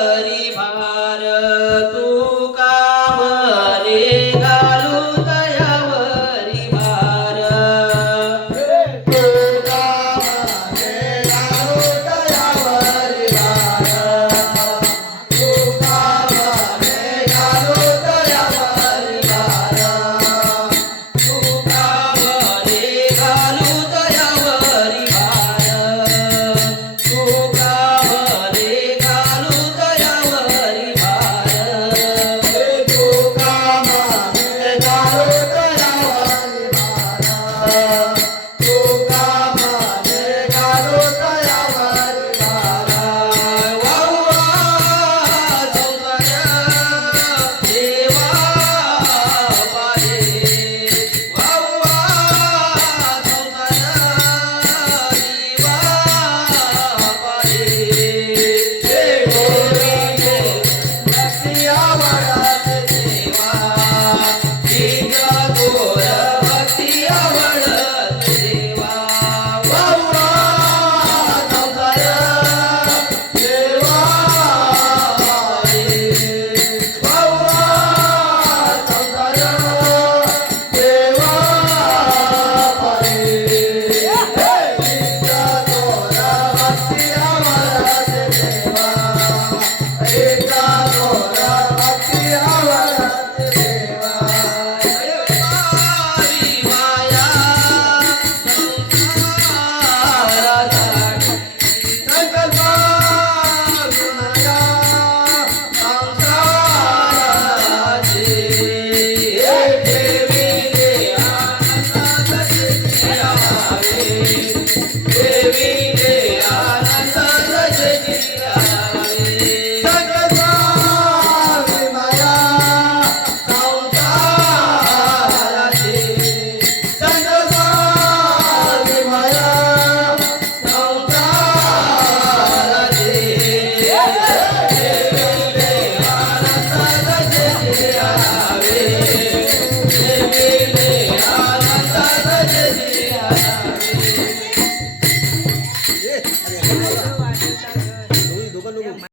हरी भाई